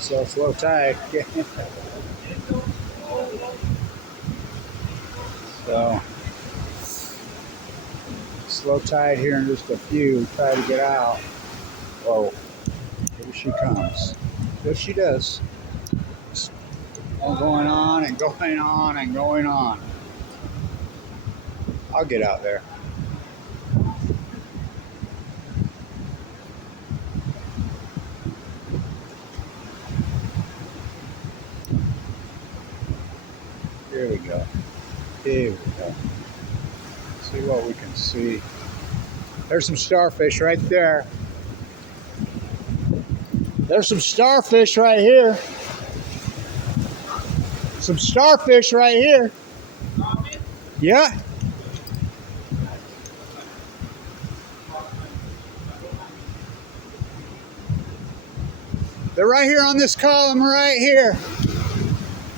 So it's low tide. So slow tide here in just a few. Try to get out. Whoa, here she comes. There she does. Going on and going on and going on. I'll get out there. Here we go. Here we go. See what we can see. There's some starfish right there. There's some starfish right here. Some starfish right here. Yeah. They're right here on this column right here.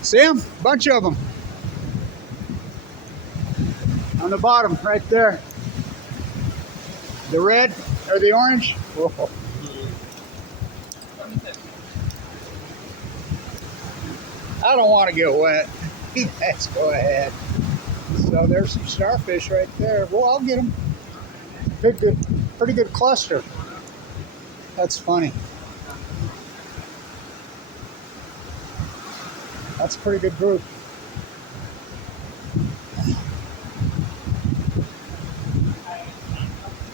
See them? Bunch of them. On the bottom, right there. The red or the orange. Whoa. I don't want to get wet. Let's go ahead. So there's some starfish right there. Well, I'll get them. Pretty good cluster. That's funny. That's a pretty good group.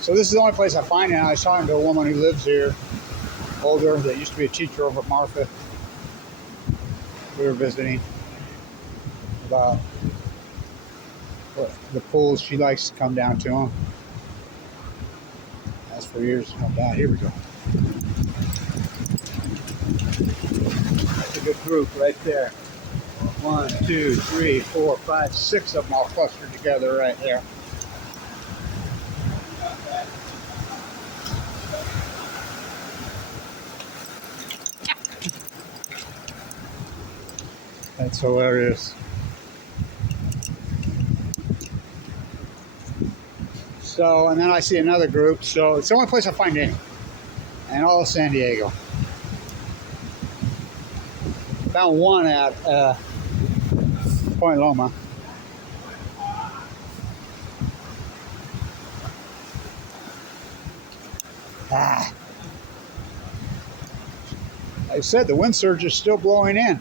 So this is the only place I find it. I was talking to a woman who lives here, older, that used to be a teacher over at Martha. We were visiting about the pools. She likes to come down to them. That's for years. Oh God, here we go. That's a good group right there. 1, 2, 3, 4, 5, 6 of them all clustered together right there. That's hilarious. So, and then I see another group. So it's the only place I find any. And all of San Diego. Found one at Point Loma. Like I said, the wind surge is still blowing in.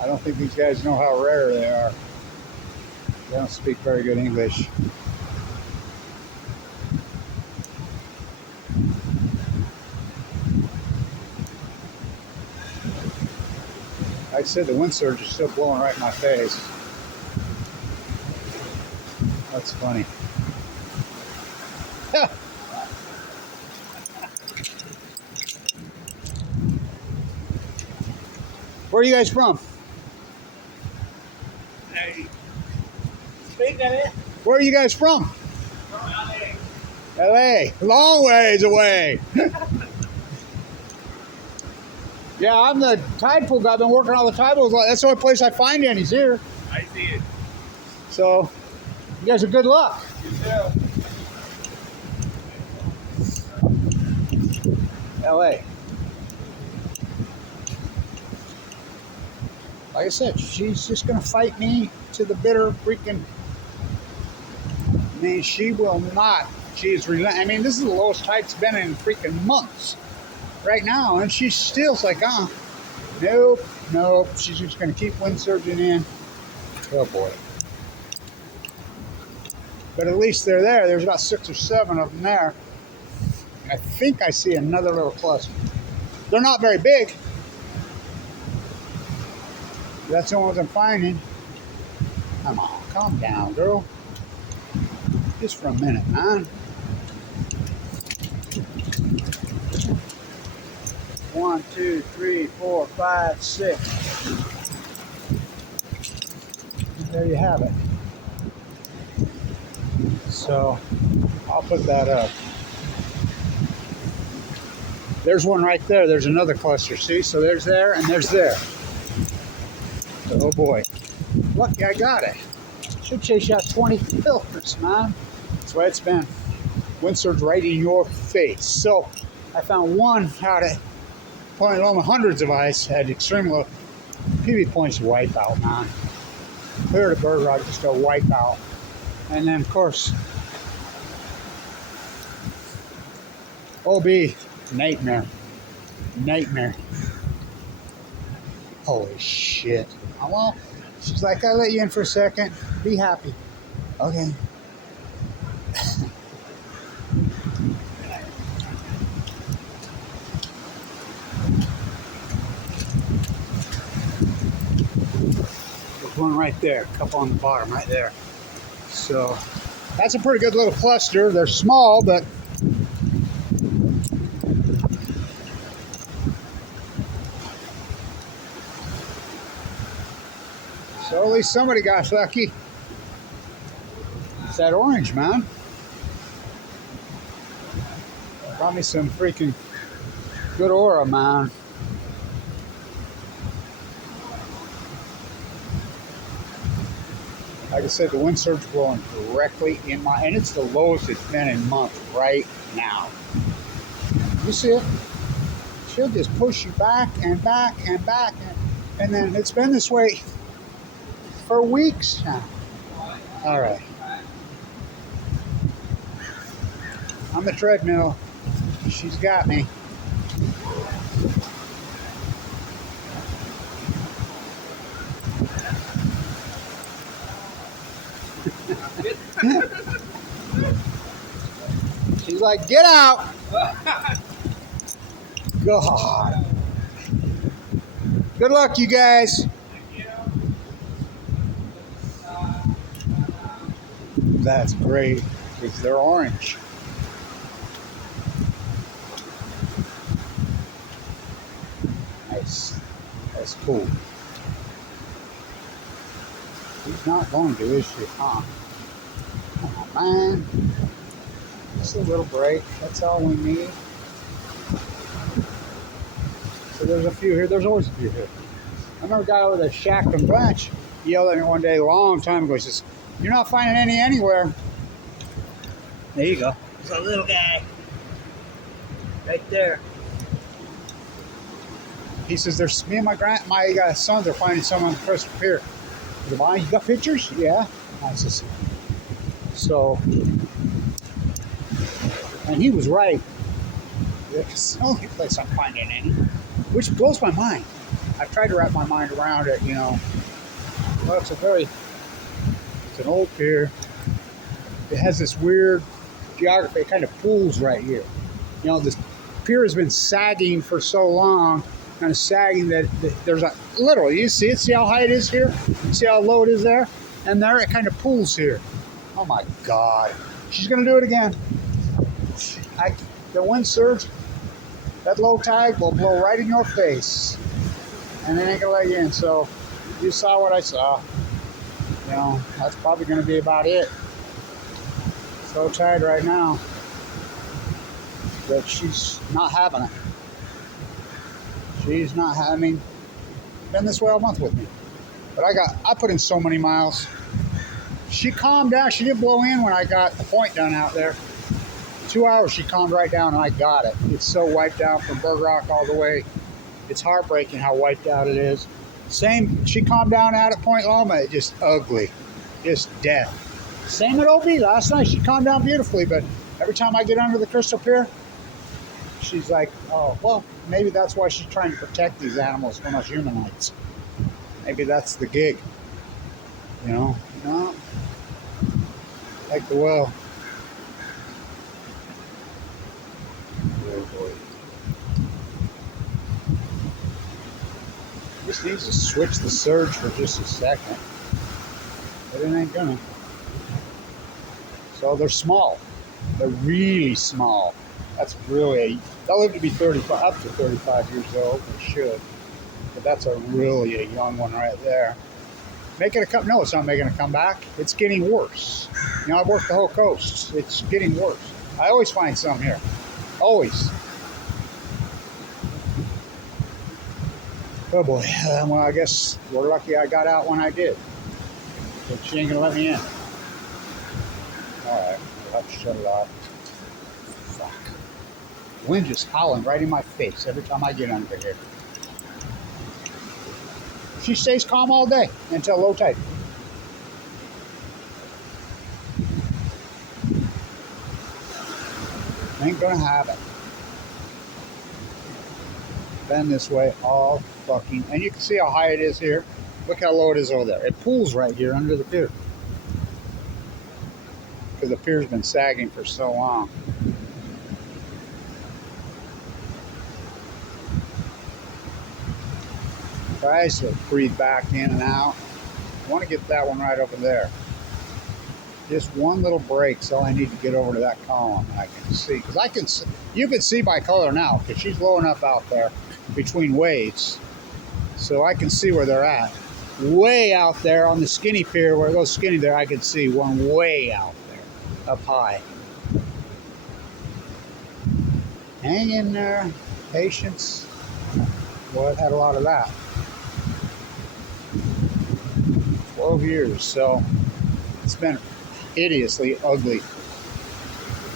I don't think these guys know how rare they are. They don't speak very good English. Like I said, the wind surge is still blowing right in my face. That's funny. Where are you guys from? Hey. Speak of it. Where are you guys from? From LA. LA. Long ways away. Yeah, I'm the tide pool guy. I've been working on the tide pools. That's the only place I find any. He's here. I see it. So, you guys are good luck. You too. LA. Like I said, she's just going to fight me to the bitter freaking... I mean, she will not. She's relent. I mean, this is the lowest tide it's been in freaking months right now. And she's still like, nope. She's just going to keep wind surging in. Oh, boy. But at least they're there. There's about 6 or 7 of them there. I think I see another little cluster. They're not very big. That's the ones I'm finding. Come on, calm down, girl. Just for a minute, man. 1, 2, 3, 4, 5, 6. There you have it. So, I'll put that up. There's one right there. There's another cluster. See? So there's there and there's there. So, oh boy. Lucky I got it. Should chase out 20 filters, man. That's why it's been. Wind surge right in your face. So, I found one out at Point Loma, hundreds of ice had extremely low PV points wipe out, man. Clear to bird rock, just a wipe out. And then, of course, OB, nightmare. Nightmare. Holy shit. Oh, well, she's like, I'll let you in for a second. Be happy. Okay. There's one right there, a couple on the bottom right there. So that's a pretty good little cluster. They're small, but so at least somebody got lucky. It's that orange, man. Brought me some freaking good aura, man. Like I said, the wind surge blowing directly in my, and it's the lowest it's been in months right now. You see it? She'll just push you back and back and back, and then it's been this way for weeks now. All right. On the treadmill, she's got me. She's like, get out! God. Good luck, you guys. That's great, because they're orange. Nice. That's cool. She's not going to, is she? Huh? Come on, man. Just a little break. That's all we need. So there's a few here. There's always a few here. I remember a guy with a shack and branch yelled at me one day a long time ago. He says, "You're not finding any anywhere." There you go. There's a little guy. Right there. He says, "There's me and my sons are finding some on the Pier." I said, "Why? You got pictures?" Yeah. I says, so, and he was right. It's the only place I'm finding any, which blows my mind. I've tried to wrap my mind around it, you know. Well, it's an old pier. It has this weird geography. It kind of pools right here. You know, this pier has been sagging for so long, kind of sagging that there's a literally, you see it? See how high it is here? See how low it is there? And there it kind of pools here. Oh my God. She's going to do it again. The wind surge, that low tide will blow right in your face. And it ain't going to let you in. So you saw what I saw. You know, that's probably going to be about it. It's low tide right now. But she's not having it. She's not having, been this way all month with me. But I put in so many miles. She calmed down. She didn't blow in when I got the point done out there. 2 hours, she calmed right down, and I got it. It's so wiped out from Bird Rock all the way. It's heartbreaking how wiped out it is. Same, she calmed down out at Point Loma. It's just ugly. Just death. Same at OB. Last night, she calmed down beautifully, but every time I get under the Crystal Pier, she's like, oh, well, maybe that's why she's trying to protect these animals from us humanoids. Maybe that's the gig. You know? No. Like the well. Oh boy. Just needs to switch the surge for just a second. But it ain't gonna. So they're small. They're really small. That's really, they'll live to be 35, up to 35 years old. They should. But that's a young one right there. Making a come? No, it's not making a comeback. It's getting worse. You know, I've worked the whole coast. It's getting worse. I always find some here. Always. Oh boy. Well, I guess we're lucky I got out when I did. But she ain't gonna let me in. All right, I'll have to shut it off. Fuck. Wind just howling right in my face every time I get under here. She stays calm all day until low tide. Ain't gonna have it. Bend this way all fucking, and you can see how high it is here. Look how low it is over there. It pools right here under the pier. Because the pier's been sagging for so long. Tries to breathe back in and out. I want to get that one right over there. Just one little break, so I need to get over to that column and I can see. Because I can see, you can see by color now, because she's low enough out there between waves. So I can see where they're at. Way out there on the skinny pier, where it goes skinny there, I can see one way out there, up high. Hang in there, patience. Well, I've had a lot of that. 12 years, so it's been hideously ugly.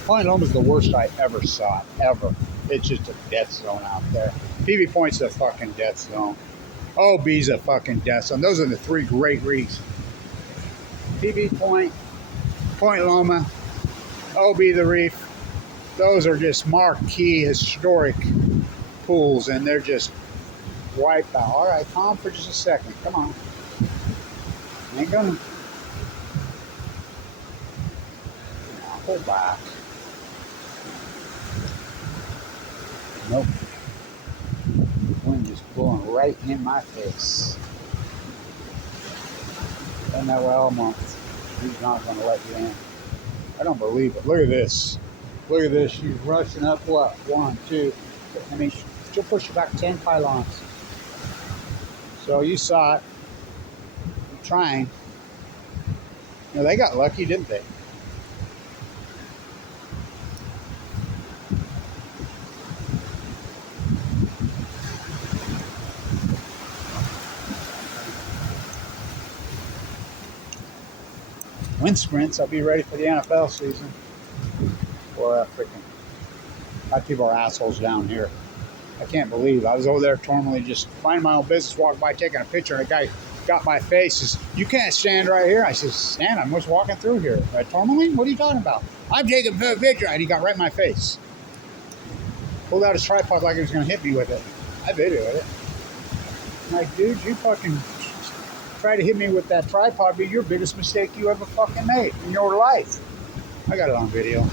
Point Loma is the worst I ever saw, ever. It's just a death zone out there. PB Point's a fucking death zone. OB's a fucking death zone. Those are the three great reefs. PB Point, Point Loma, OB the Reef. Those are just marquee, historic pools, and they're just wiped out. All right, calm for just a second. Come on. Ain't gonna. Pull back. Nope. Wind just blowing right in my face. Been that way all month. He's not going to let you in. I don't believe it. Look at this. Look at this. She's rushing up what? 1, 2. I mean, she'll push you back 10 pylons. So you saw it. I'm trying. You know, they got lucky, didn't they? Wind sprints, I'll be ready for the NFL season. Boy, my people are assholes down here. I can't believe I was over there normally just minding my own business, walking by taking a picture, and a guy got my face, says, "You can't stand right here." I said, "Stand, I'm just walking through here." Tourmaline? What are you talking about? I'm taking a picture, and he got right in my face. Pulled out his tripod like he was going to hit me with it. I videoed it. I'm like, dude, you fucking try to hit me with that tripod, be your biggest mistake you ever fucking made in your life. I got it on video.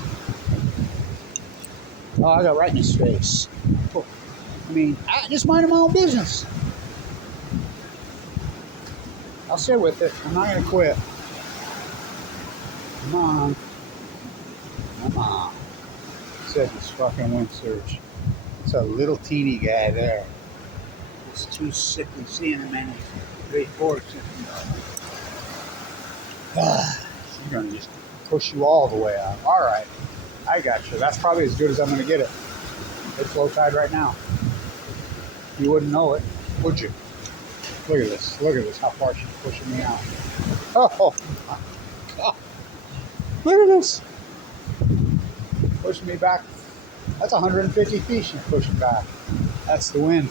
Oh, I got right in his face. I mean, I just minding my own business. I'll sit with it. I'm not going to quit. Come on. Come on. Said this fucking wind surge. It's a little teeny guy there. It's too sick and seeing him in it. 3/4. She's going to just push you all the way out. All right. I got you. That's probably as good as I'm going to get it. It's low tide right now. You wouldn't know it, would you? Look at this. Look at this. How far she's pushing me out. Oh, my God. Look at this. Pushing me back. That's 150 feet she's pushing back. That's the wind.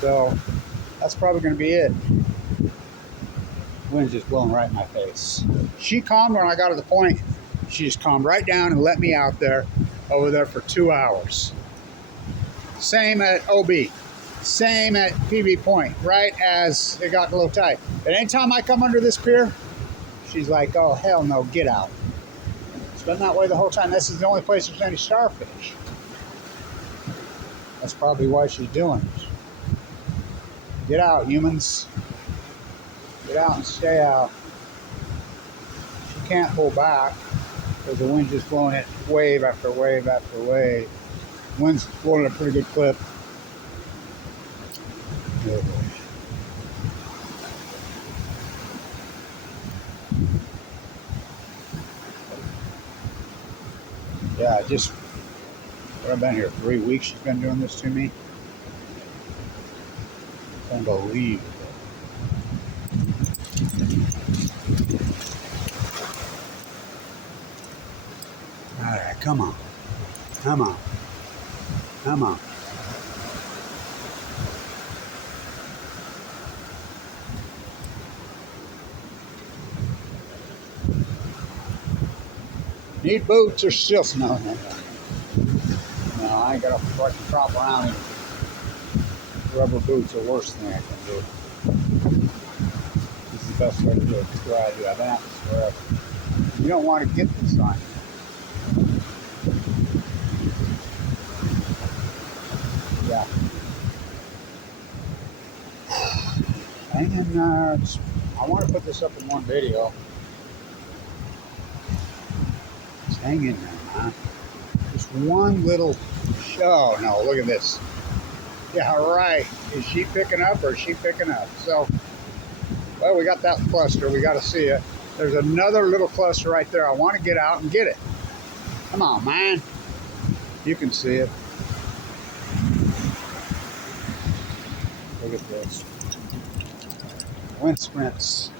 So that's probably going to be it. Wind's just blowing right in my face. She calmed when I got to the point. She just calmed right down and let me out there, over there for 2 hours. Same at OB. Same at PB Point, right as it got low tide. But anytime I come under this pier, she's like, "Oh, hell no, get out." It's been that way the whole time. This is the only place there's any starfish. That's probably why she's doing it. Get out, humans. Get out and stay out. She can't pull back because the wind's just blowing it wave after wave after wave. Wind's blowing at a pretty good clip. Yeah, I've been here 3 weeks. She's been doing this to me. Unbelievable. All right, come on. Come on. Come on. Need boots or still snowing? No, I ain't got a fucking crop around me. Rubber boots are worse than I can do. This is the best way to do it. This is where I do it. That's where you don't want to get this on. Yeah. And I want to put this up in one video. Just hang in there, man. Just one little show. No, look at this. Yeah, right. Is she picking up or is she picking up? So, well, we got that cluster. We got to see it. There's another little cluster right there. I want to get out and get it. Come on, man. You can see it. Look at this. Wind sprints.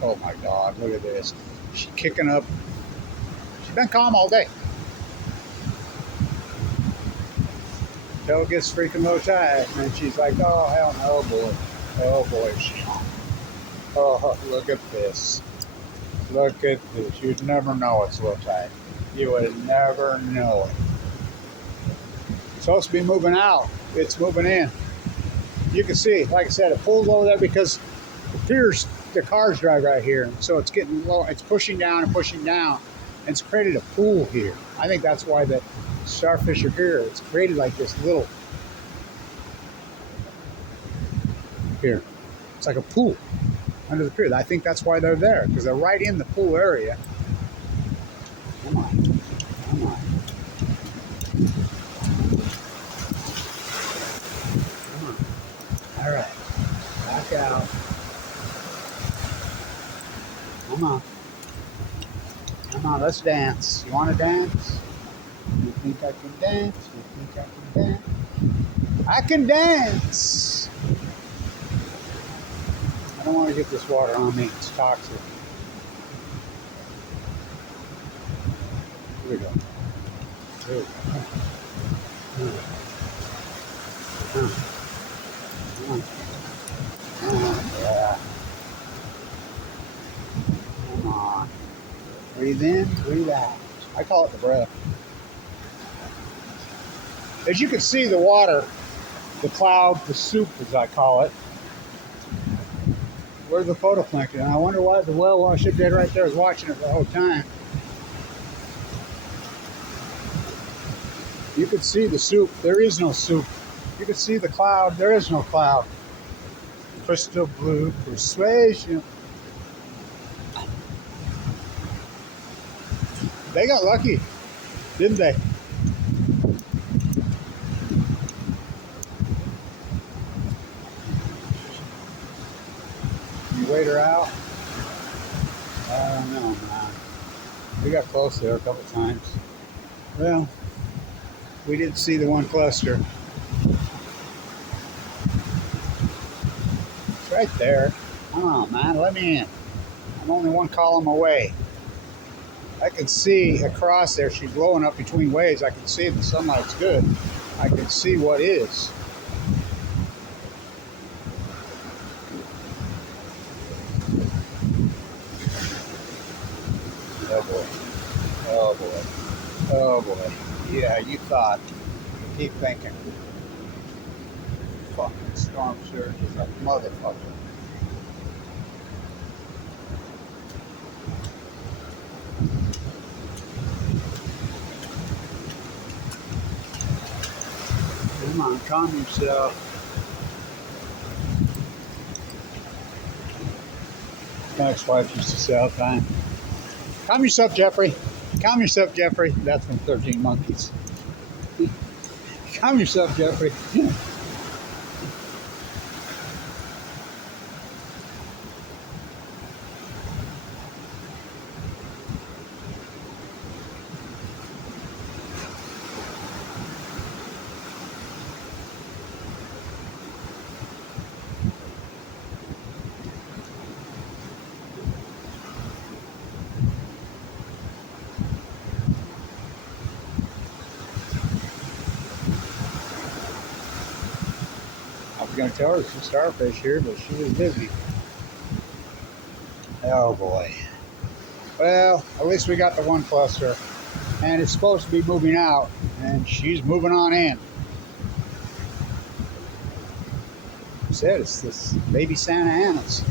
Oh my God, look at this. She's kicking up. She's been calm all day. Till it gets freaking low tide. And she's like, oh, hell no, boy. Oh, boy, she's on. Oh, look at this. Look at this. You'd never know it's low tide. You would never know it. It's supposed to be moving out. It's moving in. You can see, like I said, it pulls over there because the piers, the cars drive right here. So it's getting low. It's pushing down and pushing down. And it's created a pool here. I think that's why the starfish are here. It's created like this little pier. It's like a pool under the pier. I think that's why they're there, because they're right in the pool area. Come on. Come on. Come on. All right. Back out. Come on. Come on, let's dance. You want to dance? You think I can dance? You think I can dance? I can dance! I don't want to get this water on me. It's toxic. Here we go. Here we go. Yeah. Come on. Breathe in, breathe out. I call it the breath. As you can see, the water, the cloud, the soup, as I call it, where's the photoplankton? And I wonder why the whale wash-up dead right there is watching it the whole time. You can see the soup. There is no soup. You can see the cloud. There is no cloud. Crystal blue persuasion. They got lucky, didn't they? You wait her out? I don't know, man. We got close there a couple times. Well, we did see the one cluster. It's right there. Come on, man, let me in. I'm only one column away. I can see across there. She's blowing up between waves. I can see the sunlight's good. I can see what is. Oh boy. Oh boy. Oh boy. Yeah, you thought. Keep thinking. Fucking storm surge is a motherfucker. Come on, calm yourself. My ex-wife used to say all the time, calm yourself, Jeffrey. Calm yourself, Jeffrey. That's from 13 Monkeys. Calm yourself, Jeffrey. was going to tell her there's some starfish here, but she was busy. Oh boy. Well, at least we got the one cluster. And it's supposed to be moving out, and she's moving on in. I said it's this baby Santa Ana's.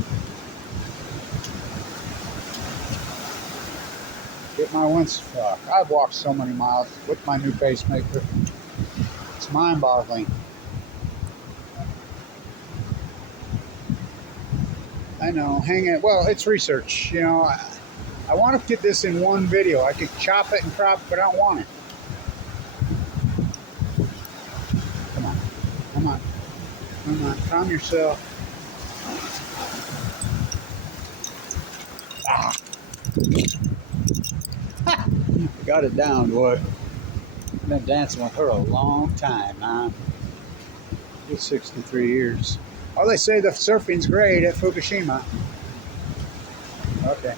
Get my once. I've walked so many miles with my new pacemaker. It's mind-boggling. I know. Hang it. Well, it's research. You know, I want to get this in one video. I could chop it and crop it, but I don't want it. Come on. Come on. Come on. Calm yourself. Ah. Ha! Got it down, boy. I've been dancing with her a long time, man. It's 63 years. Oh, they say the surfing's great at Fukushima. Okay.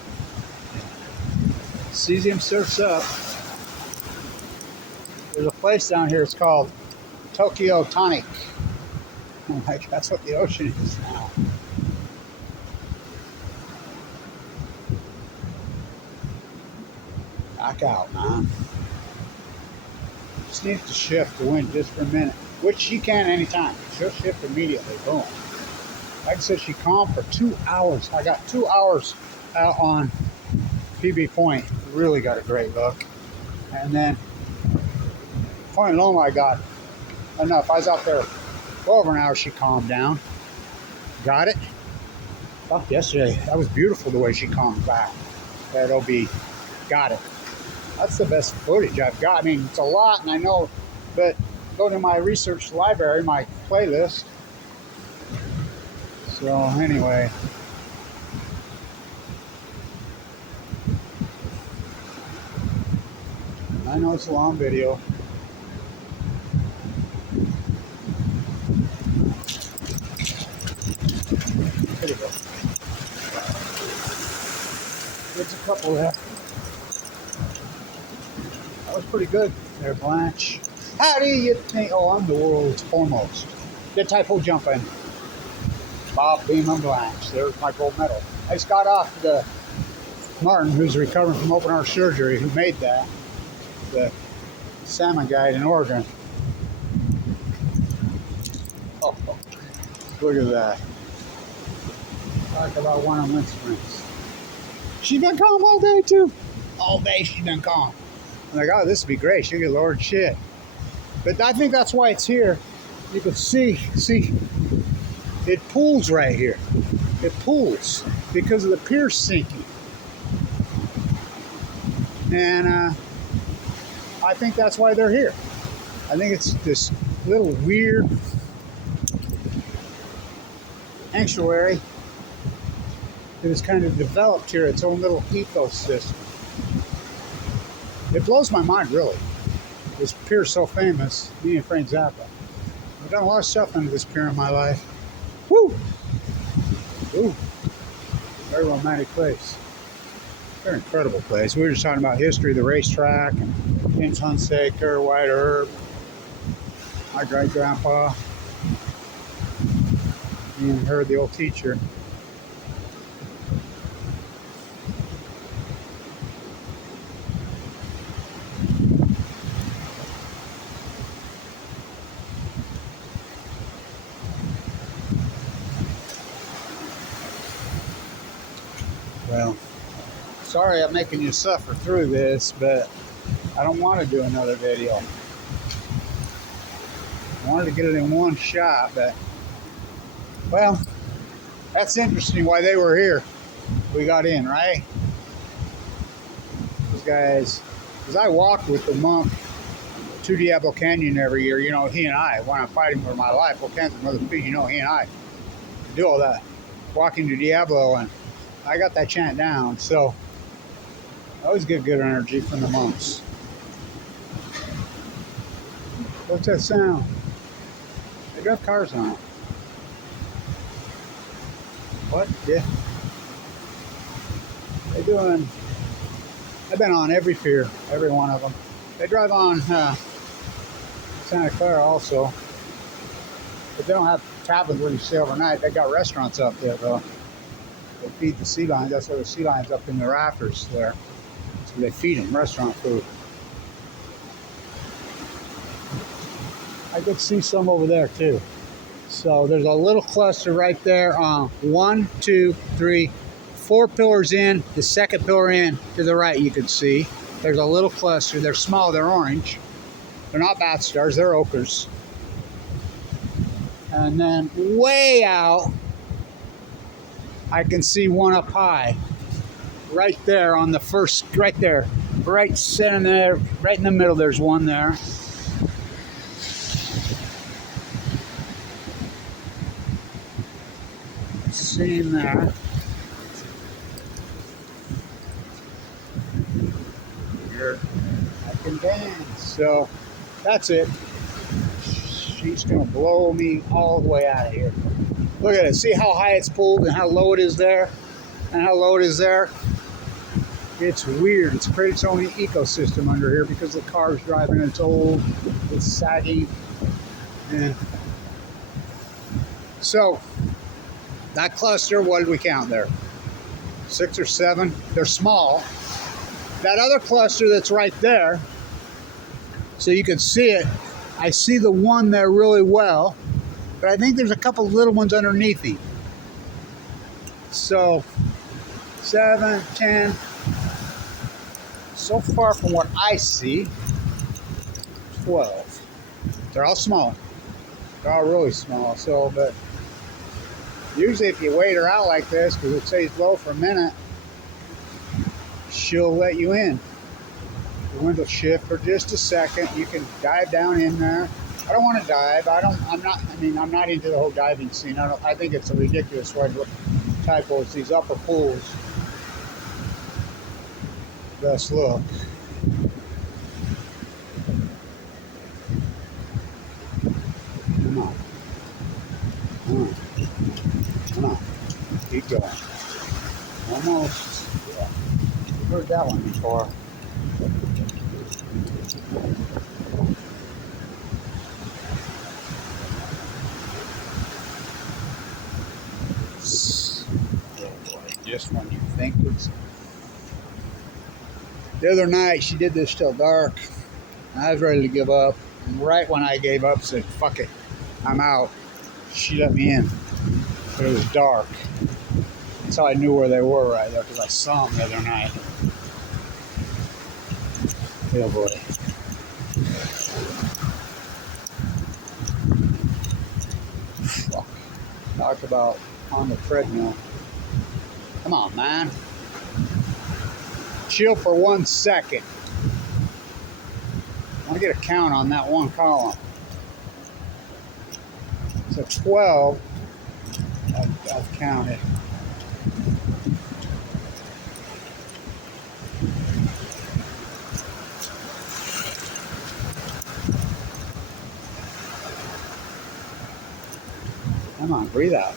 Cesium surfs up. There's a place down here, it's called Tokyo Tonic. Oh my God, that's what the ocean is now. Back out, man. Just needs to shift the wind just for a minute, which she can anytime. She'll shift immediately. Boom. Like I said, she calmed for 2 hours. I got 2 hours out on PB Point. Really got a great look. And then Point Loma, I got enough. I was out there for over an hour. She calmed down. Got it. Oh, yesterday, that was beautiful the way she calmed back. That OB got it. That's the best footage I've got. I mean, it's a lot, and I know, but go to my research library, my playlist. So anyway, I know it's a long video. There we go. There's a couple left. That was pretty good there, Blanche. How do you think? Oh, I'm the world's foremost. Good typo jumping. Bob, Beam, and Blanche. There's my gold medal. I just got off the Martin, who's recovering from open heart surgery, who made that. The salmon guide in Oregon. Oh, look at that. Talk about one on wind sprints. She's been calm all day, too. All day she's been calm. I'm like, oh, this would be great. She'll get lowered shit. But I think that's why it's here. You can see, it pools right here. It pools because of the pier sinking. And I think that's why they're here. I think it's this little weird sanctuary that has kind of developed here its own little ecosystem. It blows my mind, really. This pier's so famous, me and Frank Zappa. I've done a lot of stuff under this pier in my life. Woo! Ooh. Very romantic place. Very incredible place. We were just talking about history of the racetrack and King's Hunsaker, White Herb, my great-grandpa. Me and her, the old teacher. Well, sorry I'm making you suffer through this, but I don't want to do another video. I wanted to get it in one shot, but, well, that's interesting why they were here. We got in, right? Those guys, because I walk with the monk to Diablo Canyon every year. You know, he and I, when I'm fighting for my life, all kinds of other people, you know, he and I do all that. Walking to Diablo, and I got that chant down, so I always get good energy from the monks. What's that sound? They got cars on it. What? Yeah. They're doing, I've been on every pier, every one of them. They drive on Santa Clara also, but they don't have cabins where you stay overnight. They got restaurants up there though. They feed the sea lions. That's why the sea lions up in the rafters there. So they feed them restaurant food. I could see some over there too. So there's a little cluster right there. 1, 2, 3, 4 pillars in. The second pillar in to the right, you can see. There's a little cluster. They're small. They're orange. They're not bat stars. They're ochres. And then way out, I can see one up high. Right there on the first, right there. Right center there. Right in the middle, there's one there. Seen that. Here, I can dance. So that's it. She's gonna blow me all the way out of here. Look at it. See how high it's pulled and how low it is there, and how low it is there. It's weird. It's created its own ecosystem under here because the car's driving. It's old. It's saggy, and so. That cluster, what did we count there? 6 or 7. They're small. That other cluster that's right there, so you can see it. I see the one there really well, but I think there's a couple little ones underneath him. So 7, 10. So far from what I see, 12. They're all small. They're all really small. So, but usually if you wait her out like this, because it stays low for a minute, she'll let you in. The wind will shift for just a second. You can dive down in there. I don't want to dive. I'm not into the whole diving scene. I think it's a ridiculous way to typo. It's these upper pools. Best look. Come on. Come on. Come on. Keep going. Almost. Yeah. You've heard that one before. Oh boy. Just when you think it's... The other night, she did this till dark. I was ready to give up. And right when I gave up, said, fuck it. I'm out. She let me in. But it was dark. That's how I knew where they were right there, because I saw them the other night. Oh boy. Fuck. Talk about on the treadmill. Come on, man. Chill for 1 second. I want to get a count on that one column. So 12. I've counted. Come on, breathe out.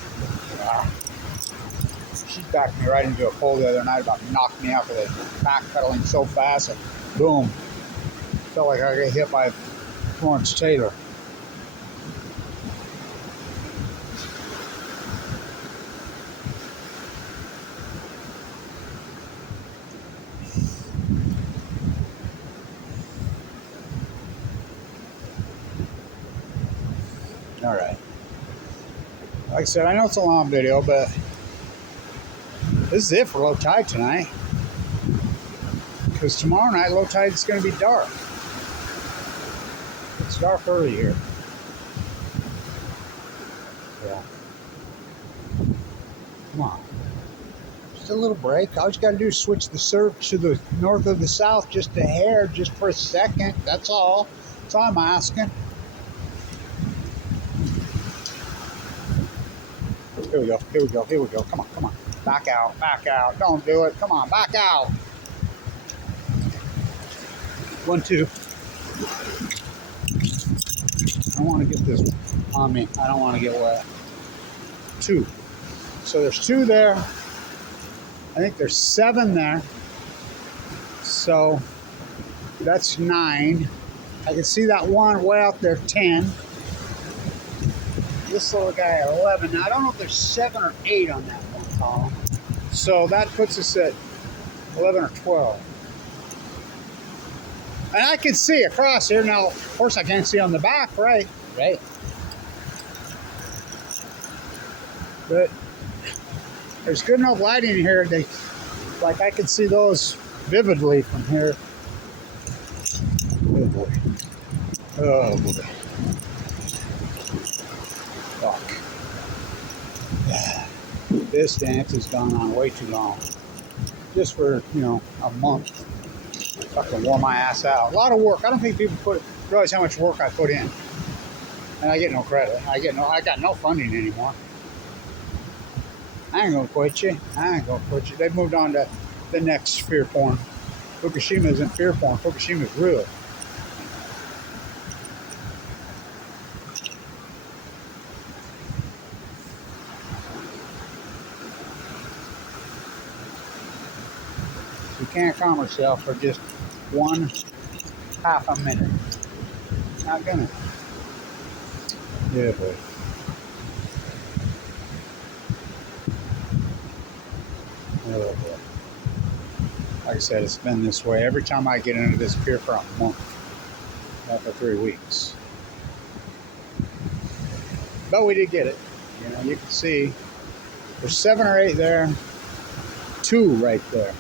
She backed me right into a pole the other night, about knocked me out with it, backpedaling so fast, and boom. Felt like I got hit by Florence Taylor. All right. Like I said, I know it's a long video, but this is it for low tide tonight. Because tomorrow night, low tide is going to be dark. It's dark early here. Yeah. Come on. Just a little break. All you got to do is switch the surf to the north of the south just a hair, just for a second. That's all. That's all I'm asking. Here we go, here we go, here we go. Come on, come on. Back out, back out. Don't do it. Come on, back out. 1, 2. I don't want to get this on me. I don't want to get wet. 2. So there's 2 there. I think there's 7 there. So that's 9. I can see that one way out there, 10. this little guy at 11. Now, I don't know if there's 7 or 8 on that one column. So that puts us at 11 or 12. And I can see across here. Now, of course, I can't see on the back, right? Right. But there's good enough lighting here. Like I can see those vividly from here. Oh boy. Oh boy. Fuck. This dance has gone on way too long. Just for, a month. Fucking wore my ass out. A lot of work. I don't think people realize how much work I put in. And I get no credit. I got no funding anymore. I ain't gonna quit you. They've moved on to the next fear porn. Fukushima isn't fear porn. Fukushima is real. You can't calm yourself for just 1/2 a minute. Not gonna. Yeah, boy. Oh, boy. Like I said, it's been this way every time I get into this pier for a month. Not for 3 weeks. But we did get it. You can see there's 7 or 8 there. 2 right there.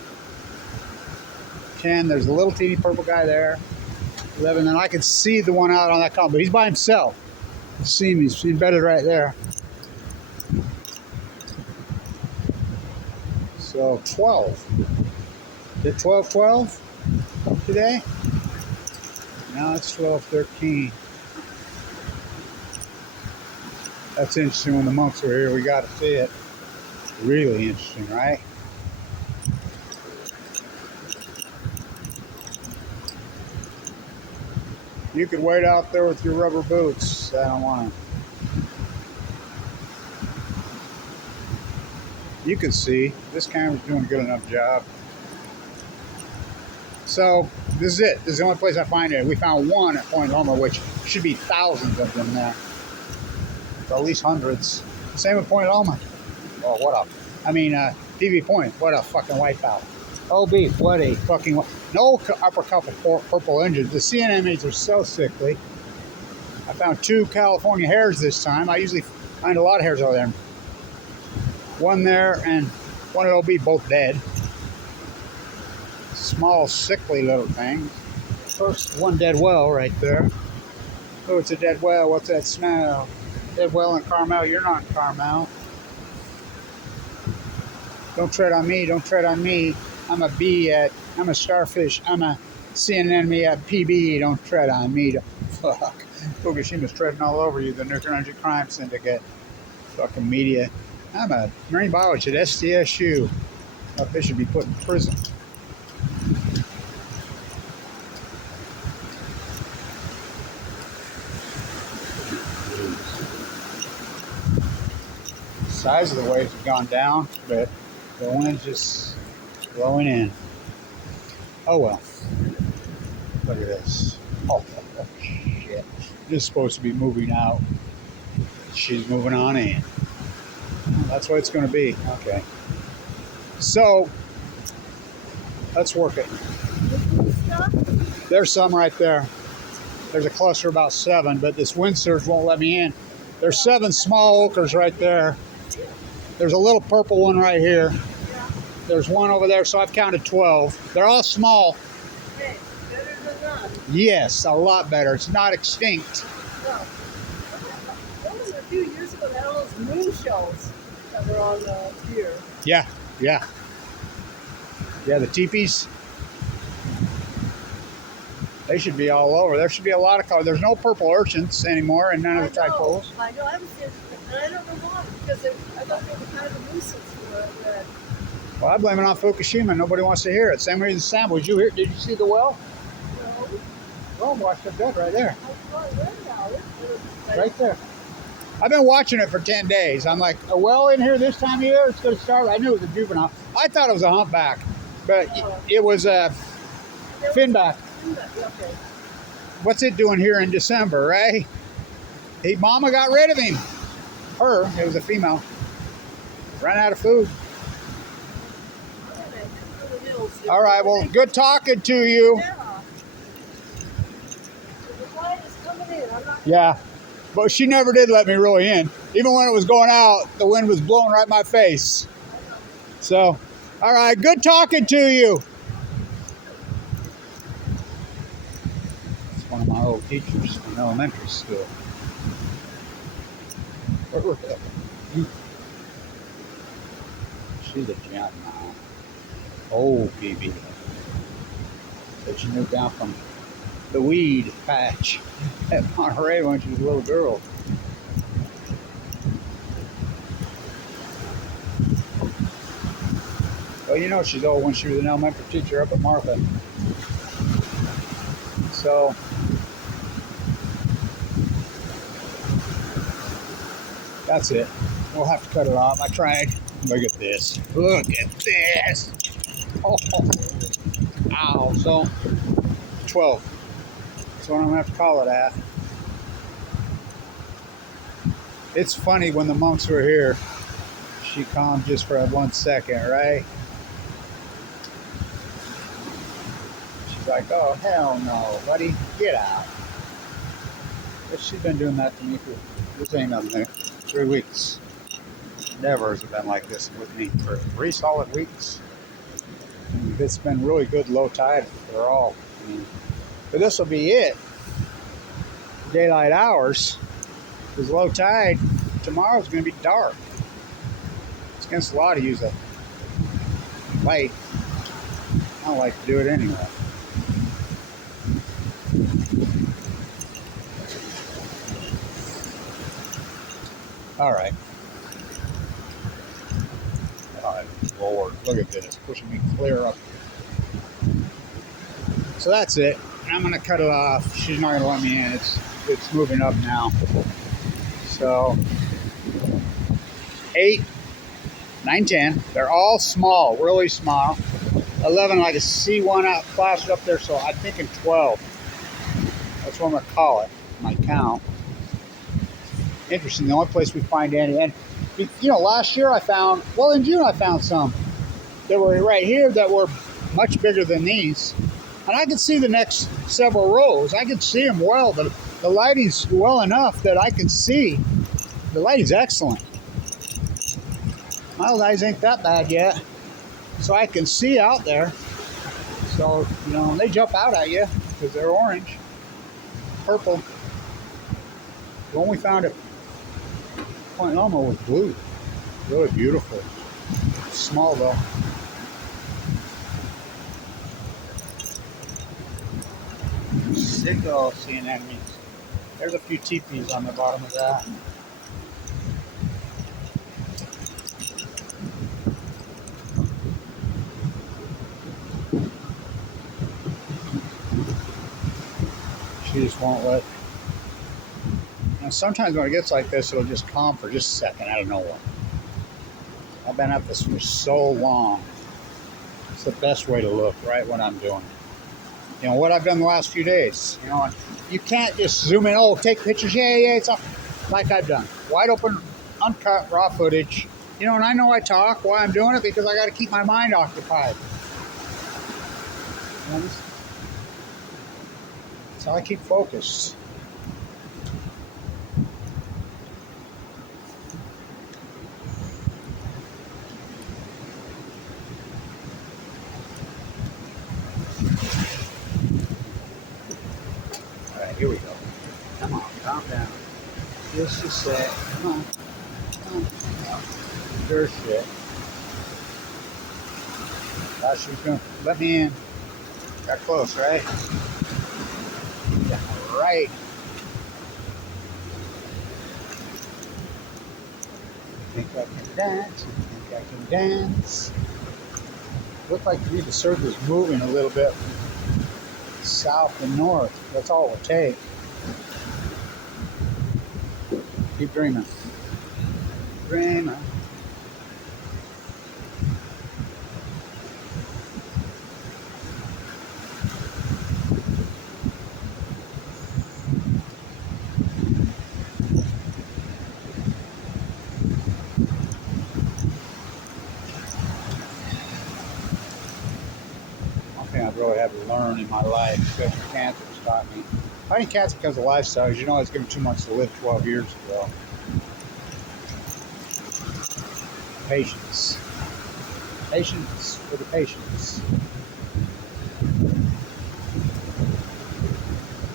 10, there's a little teeny purple guy there. 11, and I can see the one out on that column, but he's by himself. You see him, he's embedded right there. So 12. Did 12 today? Now it's 12-13. That's interesting. When the monks were here, we got to see it. Really interesting, right? You could wait out there with your rubber boots. I don't want to. You can see this camera's doing a good enough job. So this is it. This is the only place I find it. We found one at Point Loma, which should be thousands of them there. Or at least hundreds. Same with Point Loma. Oh, what a... TV Point. What a fucking wipeout. OB, what a fucking... No upper couple purple engines. The CNMAs are so sickly. I found 2 California hares this time. I usually find a lot of hares over there. One there and one at OB, both dead. Small, sickly little thing. First, one dead well right there. Oh, it's a dead well. What's that smell? Dead well in Carmel. You're not in Carmel. Don't tread on me. Don't tread on me. I'm a starfish. I'm a seeing enemy at PB. Don't tread on me. Fuck. Fukushima's treading all over you. The Nuclear Energy Crime Syndicate. Fucking media. I'm a marine biologist at STSU. They should be put in prison. The size of the waves have gone down, but the wind's just blowing in. Oh well. Look at this. Oh shit. This is supposed to be moving out. She's moving on in. That's what it's going to be. Okay. So, let's work it. There's some right there. There's a cluster of about 7, but this wind surge won't let me in. There's 7 small ochres right there. There's a little purple one right here. There's one over there, so I've counted 12. They're all small. Hey, better than none. Yes, a lot better. It's not extinct. Well, that was a few years ago, they had all those moon shells that were on the pier. Yeah. Yeah, the teepees. They should be all over. There should be a lot of color. There's no purple urchins anymore, and none of the tide poles. I know, I haven't seen it, and I don't know why, because I thought they were kind of a nuisance for that. Well, I blame it on Fukushima. Nobody wants to hear it. Same reason Sam. Was you here? Did you see the well? No. Well, watch the bed right there. Where now? Right there. I've been watching it for 10 days. I'm like, a well in here this time of year? It's going to start. I knew it was a juvenile. I thought it was a humpback, but it was a finback. Okay. What's it doing here in December, right? Mama got rid of him. Her, it was a female. Ran out of food. All right, well, good talking to you. Yeah. The client is coming in. I'm not. Yeah, but she never did let me really in. Even when it was going out, the wind was blowing right in my face. So, all right, good talking to you. It's one of my old teachers from elementary school. She's a gem now. Oh, BB. But she moved down from the weed patch at Monterey when she was a little girl. Well, you know she's old when she was an elementary teacher up at Martha. So, that's it. We'll have to cut it off. I tried. Look at this. Look at this. Oh, ow. So, 12. That's what I'm going to have to call it at. It's funny when the monks were here, she calmed just for 1 second, right? She's like, oh, hell no, buddy, get out. But she's been doing that to me for, this ain't nothing, 3 weeks. Never has it been like this with me for 3 solid weeks. And it's been really good low tide for all. I mean, but this will be it. Daylight hours. Because low tide, tomorrow's going to be dark. It's against the law to use a light. I don't like to do it anyway. All right. Oh, Lord, look at this, pushing me clear up. So that's it. I'm going to cut it off. She's not going to let me in. It's moving up now. So 8, 9, 10. They're all small, really small. 11, like a C1 out plastered up there. So I'm thinking 12. That's what I'm going to call it. My count. Interesting. The only place we find any. And you know, last year I found. Well, in June I found some that were right here that were much bigger than these. And I could see the next several rows. I could see them well. The lighting's well enough that I can see. The lighting's excellent. My eyes ain't that bad yet. So I can see out there. So, you know, they jump out at you because they're orange, purple. The one we found at Point Loma was blue. Really beautiful. Small though. Sick of seeing enemies. There's a few teepees on the bottom of that. She just won't let. And sometimes when it gets like this, it'll just calm for just a second out of nowhere. I've been at this for so long. It's the best way to look, right? What I'm doing. You know, what I've done the last few days. You know, you can't just zoom in, oh, take pictures, yeah, it's all, like I've done. Wide open, uncut, raw footage. You know, and I know I talk why I'm doing it because I got to keep my mind occupied. You know, that's how I keep focused. Here we go. Come on, calm down. Just a sec. Come on. Come on. Sure shit. Thought she was going to let me in. Got close, right? Yeah, right. Think I can dance. Think I can dance. Looked like the surf was moving a little bit. South and north. That's all it will take. Keep dreaming. Dreaming. really had to learn in my life, especially cancer's taught me. Fighting cancer becomes a lifestyle. As you know, I was given 2 months to live 12 years ago. Patience. Patience for the patients.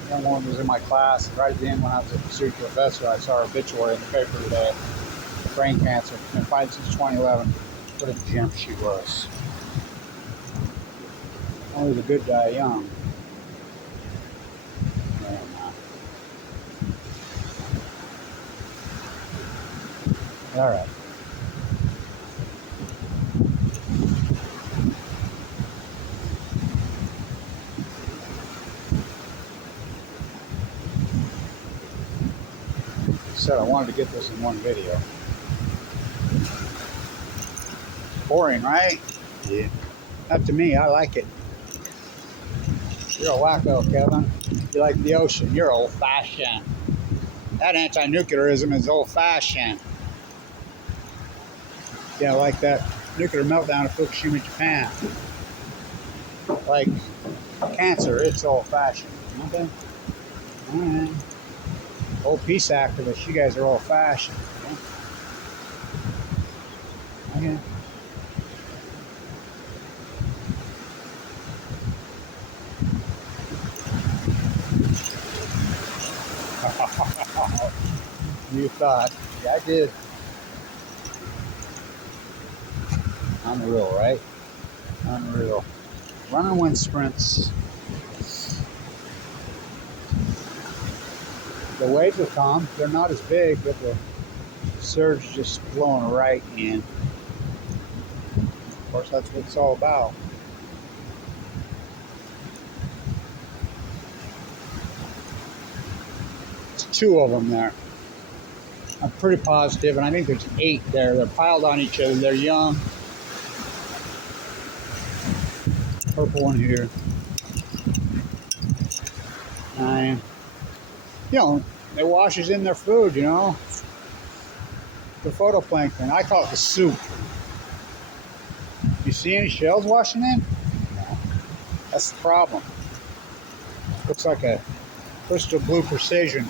Young woman was in my class, and right at the end when I was a pursuit professor, I saw her obituary in the paper today. Brain cancer. Been fighting since 2011. What a gem she was. Only the good die young. All right. So I wanted to get this in one video. Boring, right? Yeah. Up to me, I like it. You're a wacko, Kevin. You like the ocean. You're old-fashioned. That anti-nuclearism is old-fashioned. Yeah, like that nuclear meltdown of Fukushima, Japan. Like cancer, it's old-fashioned. Okay? All right. Old peace activists, you guys are old-fashioned. Okay? You thought. Yeah, I did. Unreal, right? Unreal. Run and win sprints. The waves will come. They're not as big, but the surge just blowing right in. Of course, that's what it's all about. There's 2 of them there. I'm pretty positive, and I think there's 8 there. They're piled on each other. They're young. Purple one here. 9. You know, it washes in their food, you know. The photoplankton. I call it the soup. You see any shells washing in? No. That's the problem. Looks like a crystal blue precision.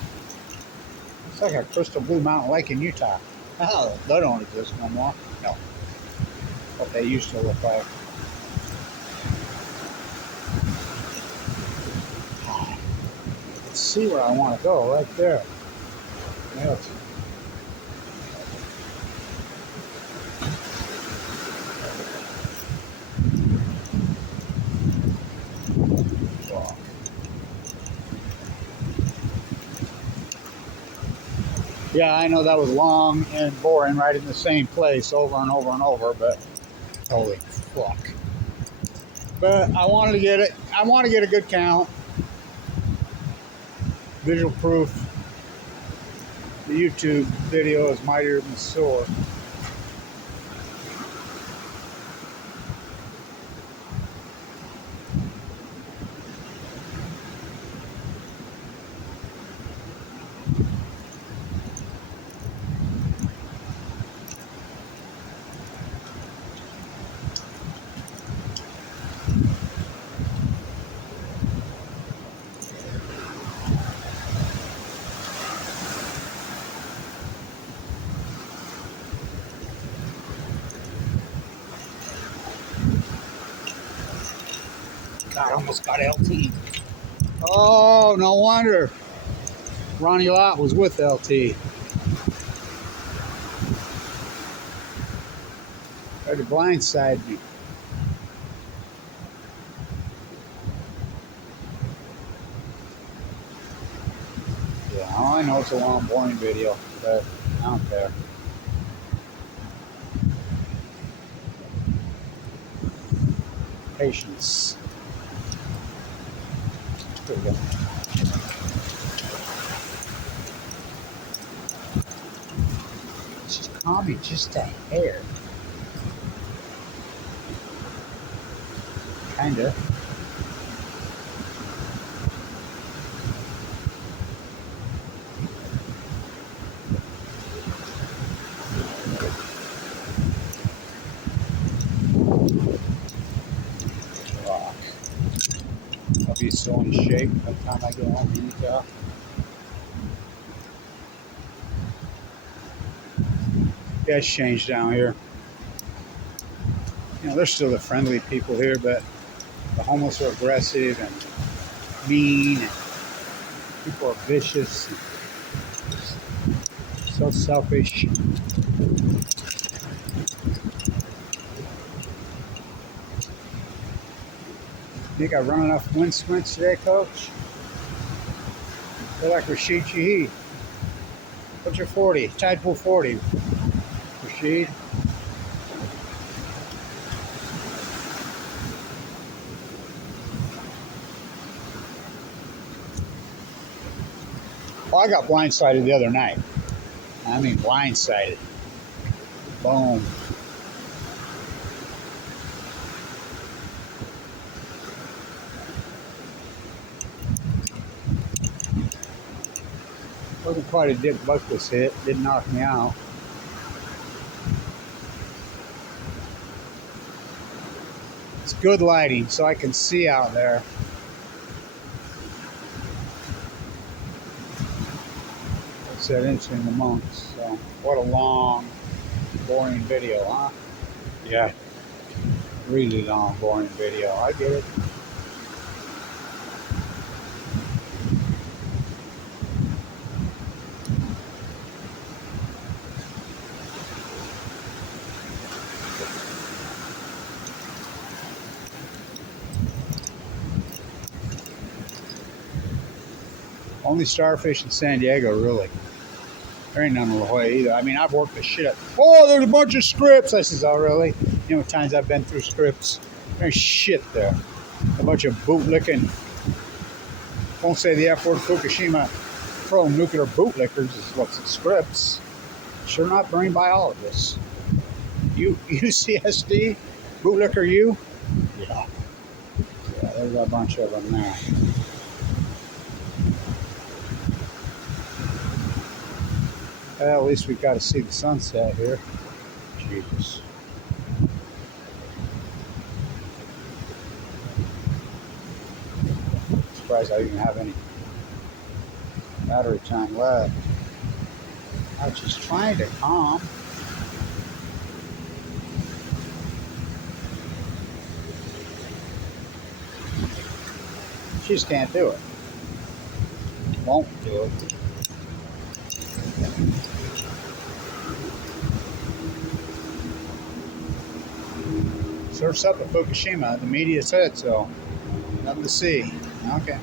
It's like a crystal blue mountain lake in Utah. Oh, they don't exist no more. No. What they used to look like. Let's see where I want to go, right there. Yeah, let's see. Yeah, I know that was long and boring, right in the same place over and over and over, but holy fuck. But I wanted to get it. I want to get a good count. Visual proof. The YouTube video is mightier than the sword. God, almost got LT. Oh, no wonder. Ronnie Lott was with LT. Tried to blindside me. Yeah, I know it's a long, boring video, but I don't care. Patience. There we go. Just calm me just a hair. Kinda. Rock. so in shape by the time I get home to Utah. Yeah, it's changed down here. You know, there's still the friendly people here, but the homeless are aggressive and mean, and people are vicious, and so selfish. Think I run enough wind sprints today, Coach? Feel like Rashid Shaheed. What's your 40? Tide pool 40. Rashid. Well, I got blindsided the other night. I mean, blindsided. Boom. Wasn't quite a dip buckless hit. Didn't knock me out. It's good lighting, so I can see out there. What's that inch in the months? So, what a long, boring video, huh? Yeah. Really long, boring video. I get it. Only starfish in San Diego, really. There ain't none in La Jolla either. I mean, I've worked the shit up. Oh, there's a bunch of scripts. I says, oh, really? You know what times I've been through scripts? There's shit there. A bunch of bootlicking. Won't say the F word, Fukushima pro-nuclear bootlickers is what's in scripts. Sure not marine biologists. UCSD? Bootlicker you? Yeah. Yeah, there's a bunch of them there. Well, at least we've got to see the sunset here. Jesus. Surprised I even have any battery time left. I was just trying to calm. She just can't do it. Won't do it. Surf's up at Fukushima. The media said so. Nothing to see. Okay.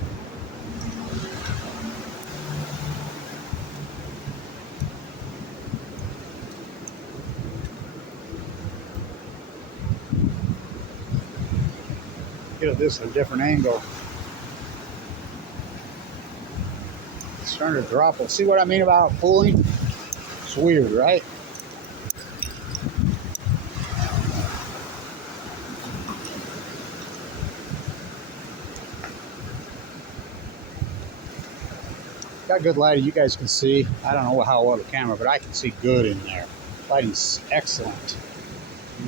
Get this at a different angle. It's starting to drop. See what I mean about pulling? It's weird, right? Got good lighting. You guys can see. I don't know how well the camera, but I can see good in there. Lighting's excellent.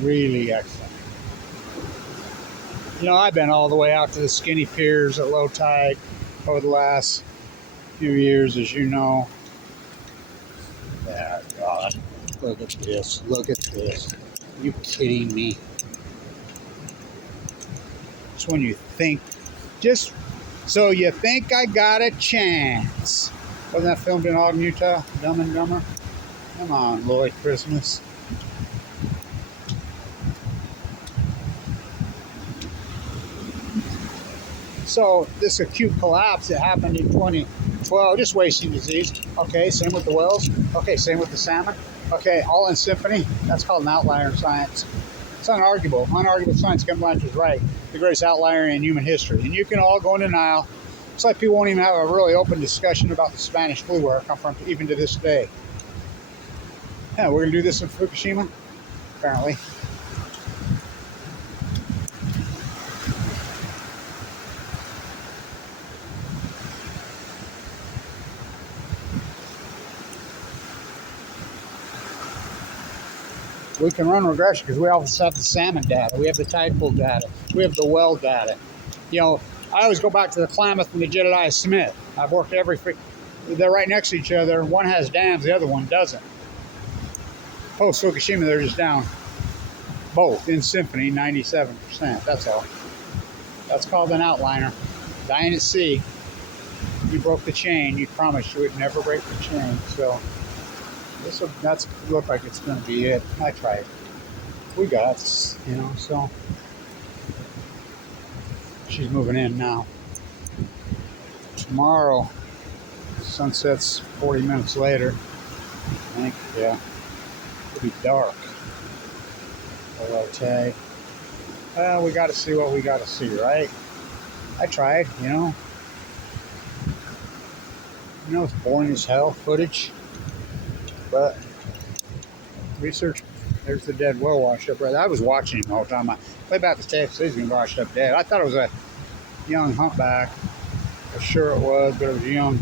Really excellent. You know, I've been all the way out to the skinny piers at low tide over the last few years, as you know. Yeah, God. Look at this. Look at this. Are you kidding me? Just when you think, just so you think I got a chance. Wasn't that filmed in Ogden, Utah? Dumb and Dumber? Come on, Lloyd Christmas. So this acute collapse that happened in 2012, just wasting disease. Okay, same with the whales. Okay, same with the salmon. Okay, all in symphony. That's called an outlier in science. It's unarguable. Unarguable science. Kevin Blanchard was right. The greatest outlier in human history. And you can all go in denial. It's like people won't even have a really open discussion about the Spanish flu where it come from, even to this day. Yeah, we're going to do this in Fukushima? Apparently. We can run regression because we also have the salmon data. We have the tide pool data. We have the well data. You know, I always go back to the Klamath and the Jedediah Smith. I've worked every. They're right next to each other. One has dams, the other one doesn't. Post Fukushima, they're just down. Both in symphony, 97%. That's all. That's called an outliner. Dying at sea. You broke the chain. You promised you would never break the chain. So that's look like it's going to be it. I tried. We got it, you know. So she's moving in now. Tomorrow, sunset's 40 minutes later. I think, yeah, it'll be dark. Hello, tag. Well, we got to see what we got to see, right? I tried, you know. You know, it's boring as hell footage, but research. There's the dead well washed up right there. I was watching him the whole time. I played back the tape, so he's been washed up dead. I thought it was a young humpback. I'm sure it was, but it was a young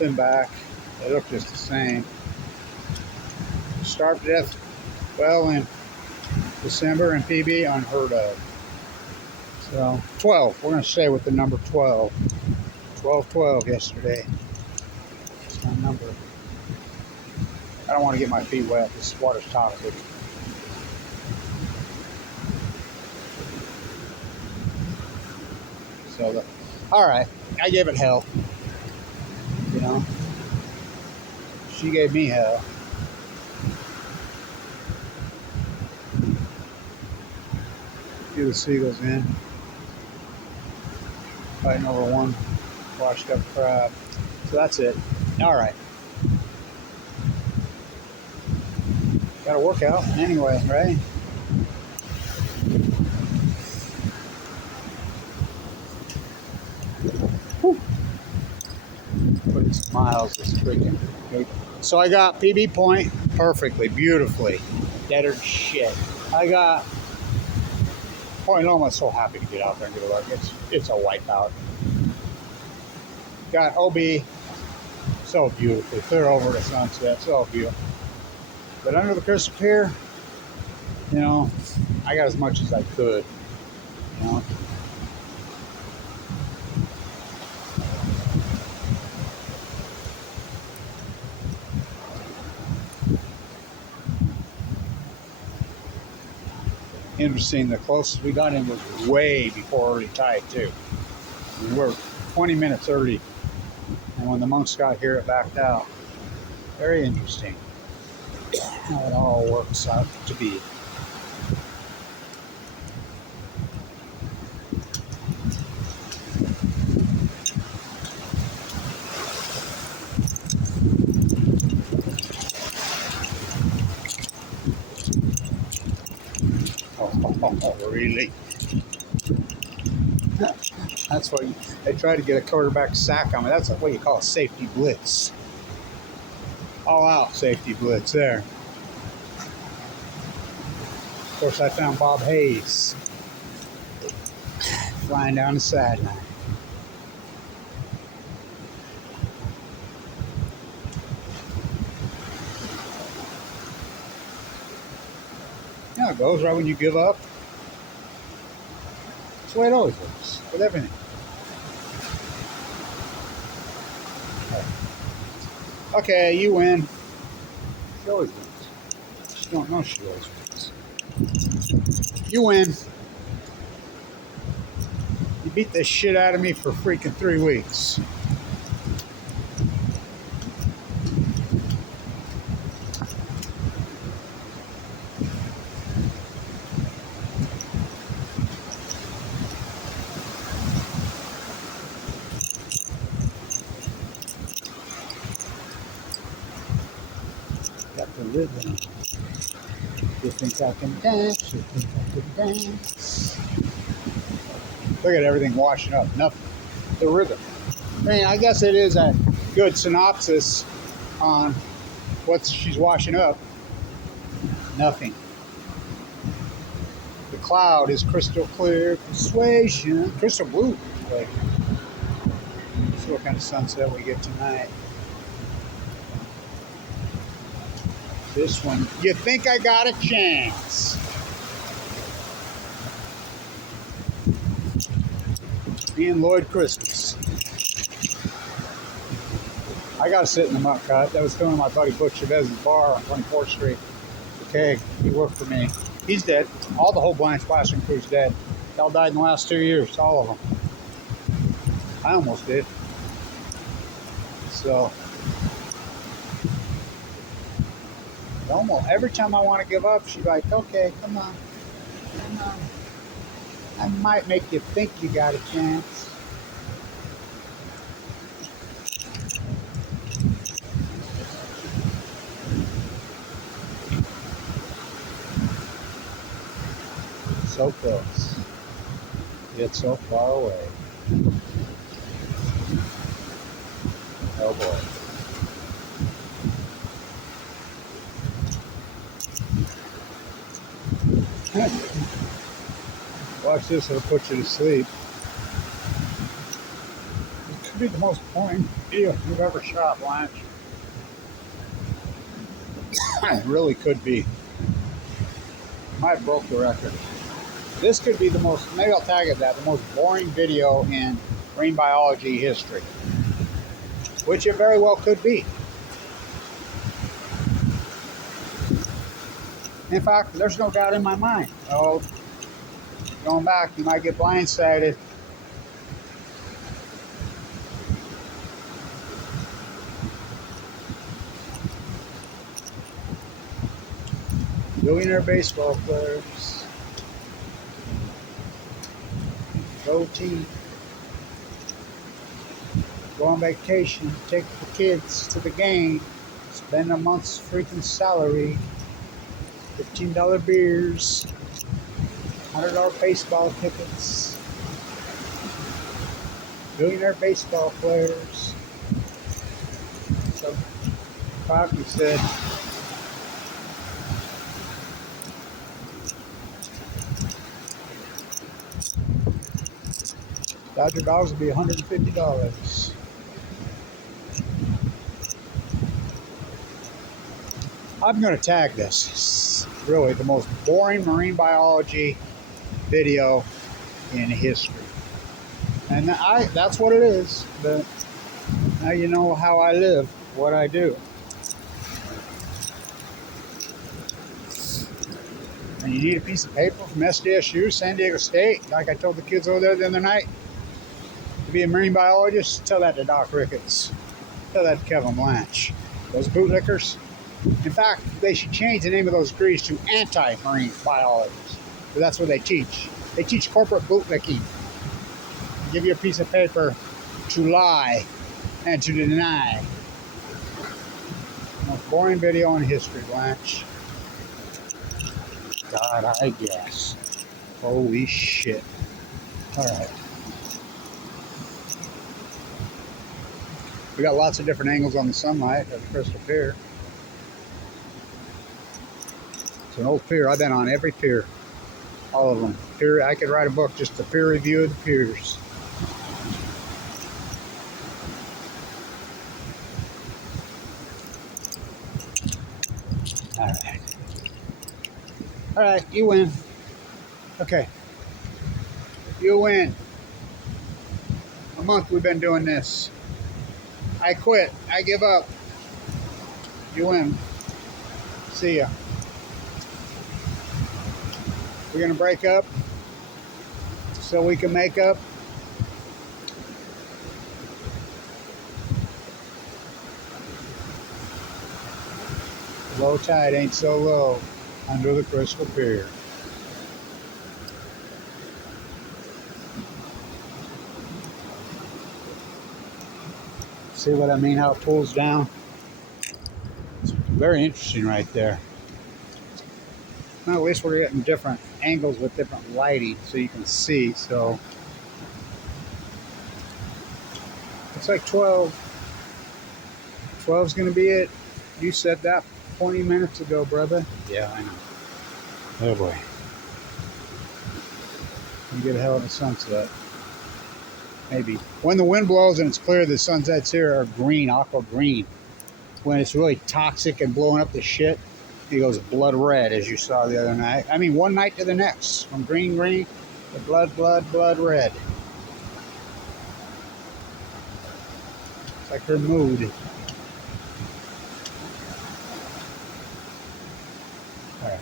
finback. They look just the same. Starved to death. Well, in December and PB, unheard of. So 12. We're going to stay with the number 12. 12-12 yesterday. That's my number. I don't want to get my feet wet. This water's toxic. So, all right. I gave it hell. You know, she gave me hell. Few of the seagulls in. Fighting over one washed up crab. So that's it. All right. Got to work out anyway, right? Whew. Putting smiles is freaking good. So I got PB point perfectly, beautifully. Deader than shit. I got Point Loma. So happy to get out there and get a look. It's a wipeout. Got OB. So beautifully. Clear over the sunset. So beautiful. But under the crystal pier, you know, I got as much as I could. You know. Interesting, the closest we got in was way before early tide, too. We were 20 minutes early. And when the monks got here, it backed out. Very interesting how it all works out to be. Oh, really? That's what they try to get a quarterback sack on me. That's what you call a safety blitz. All out safety blitz there. Of course, I found Bob Hayes flying down the sideline. Yeah, it goes right when you give up. That's the way it always works with everything. Okay, you win. She always wins. You don't know she always wins. You win. You beat the shit out of me for freaking 3 weeks. Got the rhythm. You think I can dance? You think I can dance? Look at everything washing up. Nothing. The rhythm. I mean, I guess it is a good synopsis on what she's washing up. Nothing. The cloud is crystal clear. Persuasion. Crystal blue. Like, let's see what kind of sunset we get tonight. This one. You think I got a chance? and Lloyd Christmas. I got to sit in the muck cut. That was filming my buddy Butch Chavez's bar on 24th Street. Okay, he worked for me. He's dead. All the whole Blanche Plastering crew's dead. They all died in the last 2 years, all of them. I almost did. So, almost every time I want to give up, she's like, okay, come on. I might make you think you got a chance. So close, yet so far away. Oh boy. Watch this, it'll put you to sleep. It could be the most boring video you've ever shot, Blanche. It really could be. I broke the record. This could be the most, maybe I'll tag it that, the most boring video in marine biology history. Which it very well could be. In fact, there's no doubt in my mind. Oh, going back, you might get blindsided. Billionaire baseball players. Go team. Go on vacation, take the kids to the game, spend a month's freaking salary, $15 beers, $100 baseball tickets, billionaire baseball players. So, Poppy said, Dodger dogs will be $150. I'm going to tag this. It's really the most boring marine biology video in history. And that's what it is. But now you know how I live, what I do. And you need a piece of paper from SDSU, San Diego State. Like I told the kids over there the other night, to be a marine biologist, tell that to Doc Ricketts. Tell that to Kevin Blanche. Those bootlickers. In fact, they should change the name of those degrees to anti-marine biologists. But that's what they teach. They teach corporate bootlicking. Give you a piece of paper to lie and to deny. Most boring video in history, Blanche. God, I guess. Holy shit. All right. We got lots of different angles on the sunlight at the Crystal Pier. It's an old pier. I've been on every pier. All of them. Pier, I could write a book, just the peer review of the piers. All right. All right, you win. Okay. You win. A month we've been doing this. I quit. I give up. You win. See ya. We're going to break up so we can make up. Low tide ain't so low under the Crystal Pier. See what I mean, how it pulls down? It's very interesting right there. Well, at least we're getting different angles with different lighting so you can see. So it's like 12. 12's going to be it. You said that 20 minutes ago, brother. Yeah, I know. Oh boy. You get a hell of a sunset. Maybe. When the wind blows and it's clear, the sunsets here are green, aqua green. When it's really toxic and blowing up the shit, it goes blood red, as you saw the other night. I mean, one night to the next. From green, to blood red. like her mood. All right.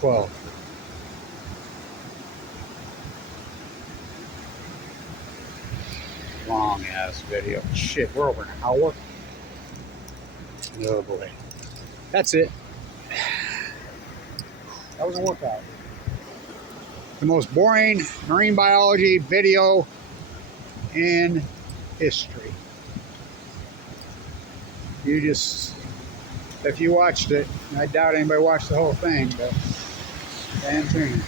$12. Long ass video. Shit, we're over an hour. Oh boy. That's it. That was a workout. The most boring marine biology video in history. You just, if you watched it, I doubt anybody watched the whole thing, but damn tune.